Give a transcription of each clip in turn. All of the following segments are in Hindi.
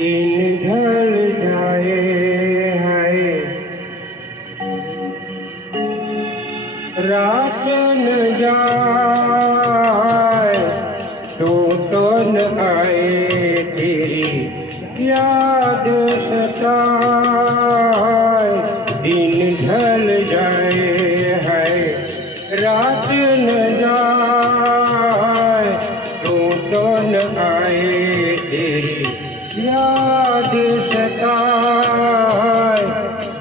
दिन ढल जाए है रात न जाए तो न आए तेरी याद सताए। दिन ढल जाए है रात न जाए तो न आए तेरी याद सताए।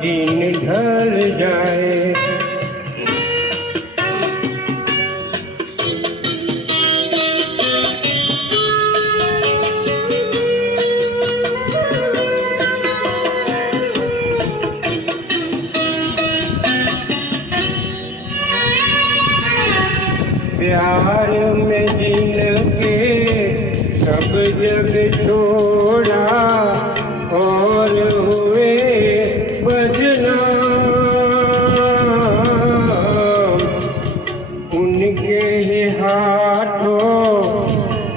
दिन ढल जाए प्यार में जिनके सब जग छोड़ा और हुए बदनाम। उनके ही हाथों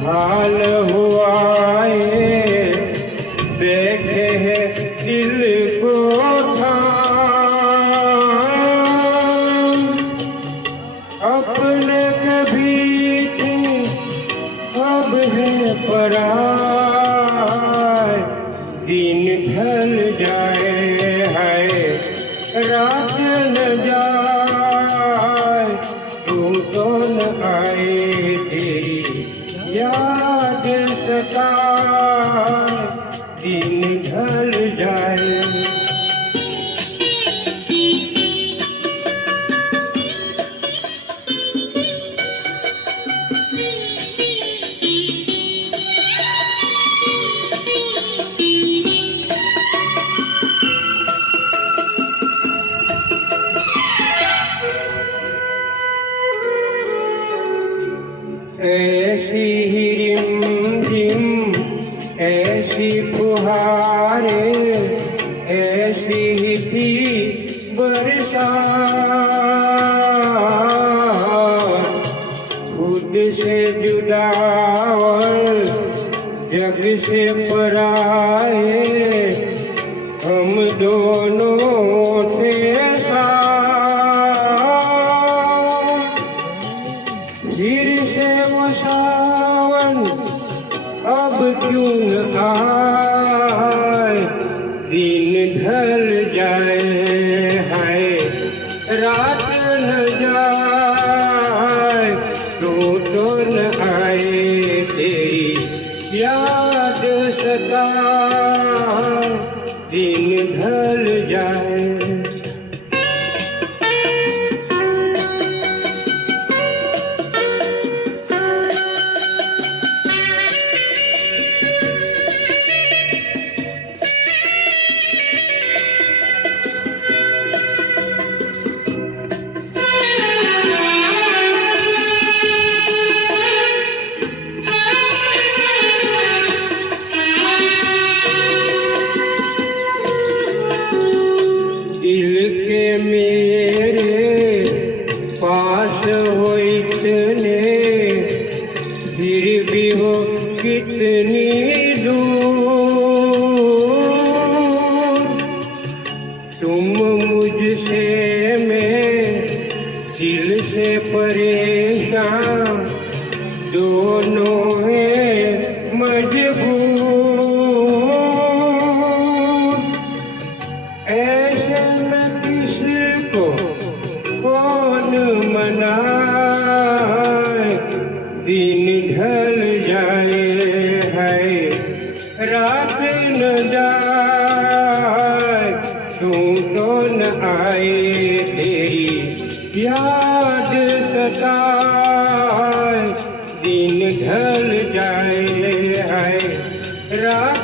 हाल हुआ है देखे हैं दिल को अपने कभी थी अब है पराए। दिन ढल जाए है रात न जाए तो न आए तेरी याद सताए। दिन ढल जाए ऐसी ही रिमझिम ऐसी फुहारें ऐसी ही थी बरसात। खुद से जुदा और जग से पराए हम दोनों थे फिर से वो सावन अब क्यों न आए। दिन ढल जाए है रात न जाए तो न आए तेरी याद सताए। दिन ढल जाए दिल के मेरे पास हो इतने फिर भी हो कितनी दूर। तुम मुझसे मैं दिल से परेशान दोनों हैं मजबूर। ऐसे में किसको कौन मनाए। दिन ढल जाए है रात न जाए तो न आए तेरी याद सताए। दिन ढल जाए है रात